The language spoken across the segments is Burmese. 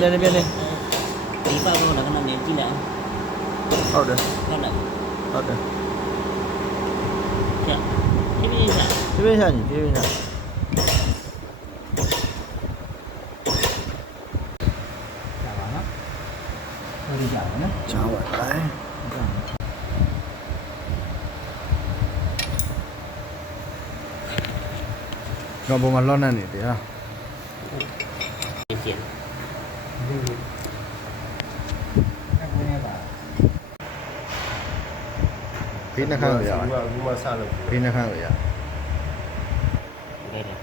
ပြန်နေဒီပေါက်တော့လည်းကတော့နေကြည့်လိုက် ဟုတ်တယ် ဟုတ်လား ဟုတ်တယ် ကျဒီပြင်းစား ပြေးချညီပြေးချ ကြာပါနော်ဟုတ်တယ်ကြာပါနော် ချားပါလိုက်တော့ပုံမှာလော့နေတယ်ဟာ ကျင်း ဘေးနှခမ်းရ အခုမှစလို့ ဘေးနှခမ်းရ နေတယ်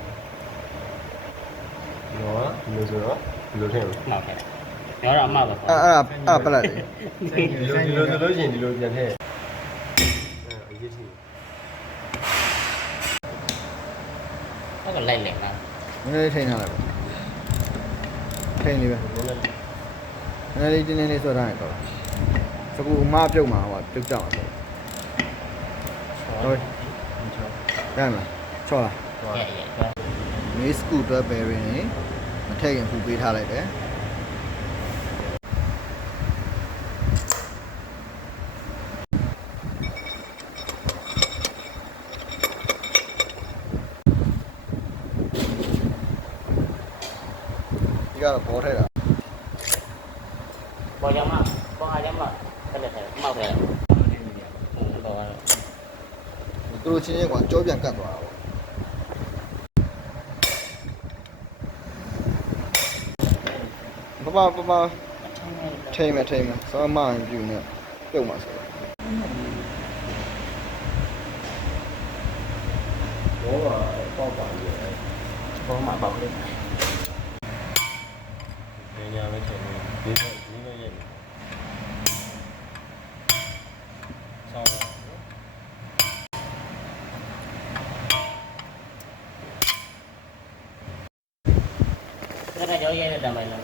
နော်ဒီလိုဆိုတော့ဒီလိုထင်လို့ မှောက်ခဲ့ပြောတော့မှောက်ပဲပေါ့ အဲ့ပလက်လေ ဒီလိုဆိုလို့ရှိရင်ဒီလိုပြန်ထည့်အရေးကြီး ဟုတ်ကလိုက်လေလား နည်းနည်းထိန်းထားလိုက်ပါထိန်းလေးပဲနည်းနည်းလေးတင်းတင်းလေးဆွဲထားရင်တော့စကူမပြုတ်မှာဟောပြုတ်ကြအောင်ဆိုဟုတ်ရမ်းလားချောလား ရဲ့ရဲ့ မေးစကူတွဲဘယ်ရင်နေမထည့်ရင်ဖူပေးထားလိုက်တယ်ဒီကတော့ပေါ်ထည့်တာ ပေါ်ရမပေါ်အားရမဆက်လက်တယ်မှောက်ခဲ့တော့ သူတို့ချင်းချင်းကကြောပြန်ကတ်သွားတာပေါ့ပပထိမ့်မယ်စောမရင်ပြူနေပြုတ်မှာဆို တော့ပေါ့ပါလေ ပေါ်မှာပေါက်လို့ ဒီညာပဲထည့်နေဒီပဲရဲ့ဆောင်း ဒါကကြောရဲတဲ့တမိုင်းလုံး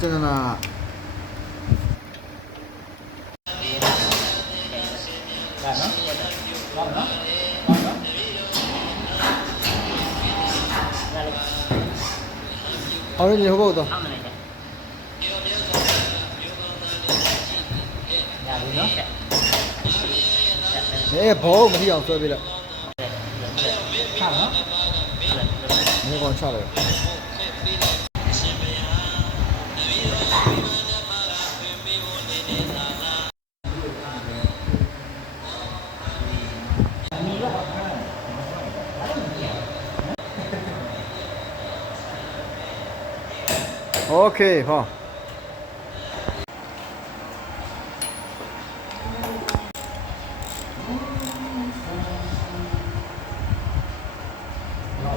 ကျန်နာ ဒါနော်ဟုတ်နော်ဟုတ်နော်ဒါလည်း အော်ရဟိုဘတော့ အောင်နေတယ်ဒါဘူးနော် ဘောမထီအောင်ဆွဲပေးလိုက် ဟာနော် မင်းကောင်ချလိုက်โอเคဟော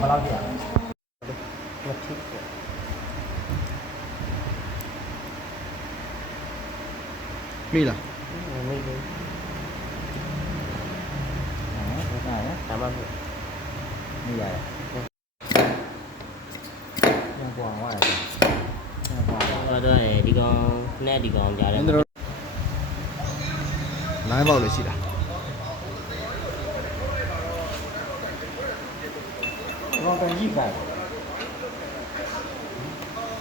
ဘယ်လောက်ကြာမဖြစ်ဘူး မိလား မေးတယ်ဟုတ်ပါရဲ့ဒါမှမဟုတ်မိရတယ်ညကွာဝါရညကွာတော့ဒီကောင်နဲ့ဒီကောင်ကြားတယ် နင်တို့လိုင်းပေါက်လေးရှိတာ ကောင်ကန်ကြီးပါ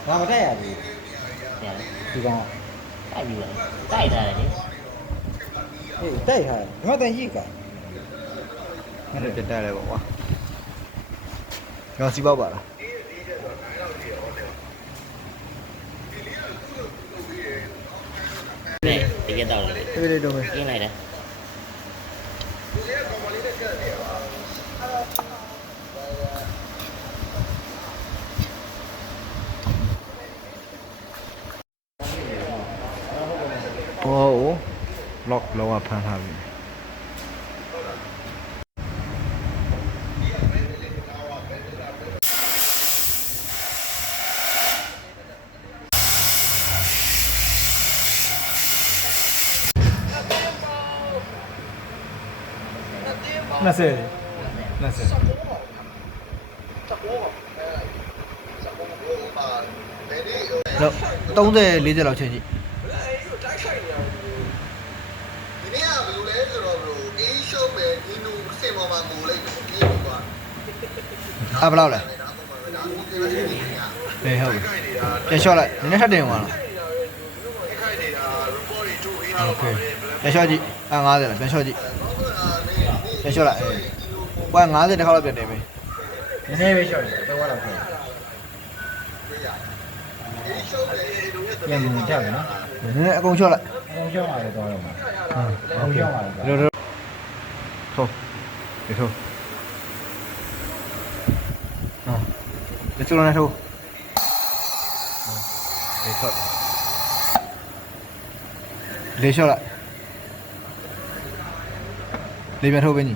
ဘာမတက်ရဘူးဒီကောင်တိုက်ပြီလားတိုက်ထားတယ်လေ အေးတိုက်ဟာငါတန်ကြီးက အဲ့ဒါတက်တယ်ပေါ့ကွာရောစီပေါက်ပါလား နဲ့တကယ်တော့လေ ပြေးလေးတော့ပဲ ကျင်းလိုက်တယ် ဘောလော့လောကဖမ်းထားပြီ20 တော့30 40လောက်ချိန်ကြည့် ဒီနေ့ကဘယ်လိုလဲဆိုတော့ဘယ်လိုအေးရှုပ်ပဲဒီလူစင်ပေါ်မှာငိုလိုက် ဘယ်လောက်လဲဟေးဟုတ်ပြန်လျှော့လိုက်နည်းနည်းထပ်တင်သွားလားโอเคပြန်လျှော့ကြည့်50လားပြန်လျှော့ကြည့်ပြန်လျှော့လိုက်ဘွာ50တစ်ခါတော့ပြန်တင်ပြီ နည်းနည်းပဲရှော့တယ်တော့တော့ခဲ့ပြန်မြင်တက်တယ်နော် နည်းနည်းအကုန်လျှော့လိုက် အကုန်ရှော့လာတော့တော့မှာအကုန်ရှော့လာတော့ ထိုးဒီထိုးဒီချိုးနေထိုးဒီဆော့လေးလျှော့လိုက်လေးပြန်ထိုးပဲညီ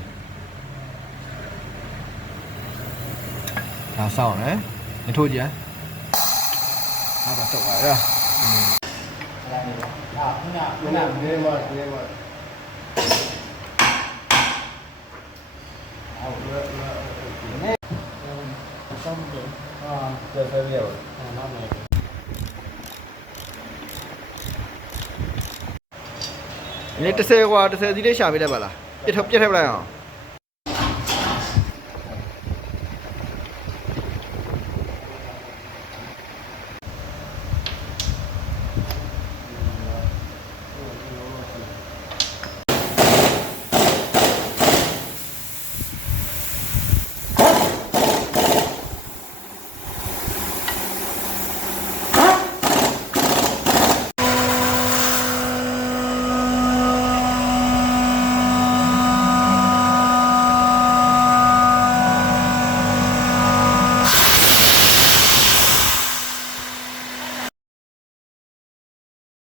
ဒါဆောင်းတယ်你ထိုးကြည့်အားတော့တော့ရ ခုနကနေမှာနေမှာဆက်ဆက်ရအောင် 你这10个话，这10几的下面来吧啦，别抽，别抽不来啊。